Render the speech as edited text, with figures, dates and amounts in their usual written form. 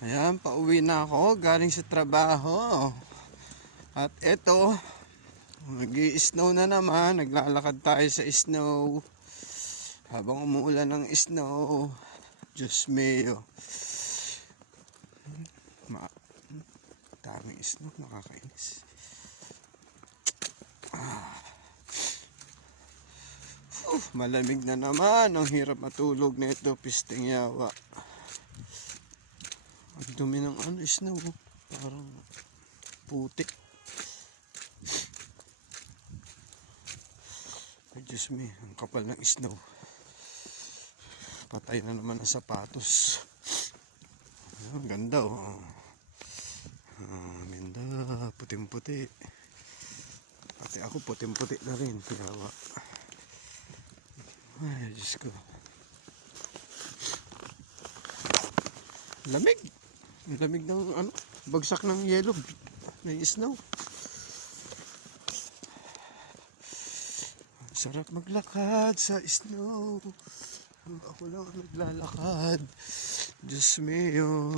Ayan, pauwi na ako galing sa trabaho. At eto, nag-i-snow na naman. Naglalakad tayo sa snow. Habang umuulan ng snow. Diyos mio. Daming snow, nakakainis. Malamig na naman. Ang hirap matulog na ito, pisting yawa. Ang dumi ng snow. Parang putik. Ay, Diyos me, ang kapal ng snow. Patay na naman ang sapatos. Ang ganda oh. Ganda, puting-puti. Pati ako puting-puti na rin. Yawa. Ay, Diyos ko. Lamig. Lamig ng bagsak ng yelo. Ng snow. Sarap maglakad sa snow. Ako lang naglalakad. Diyos mio.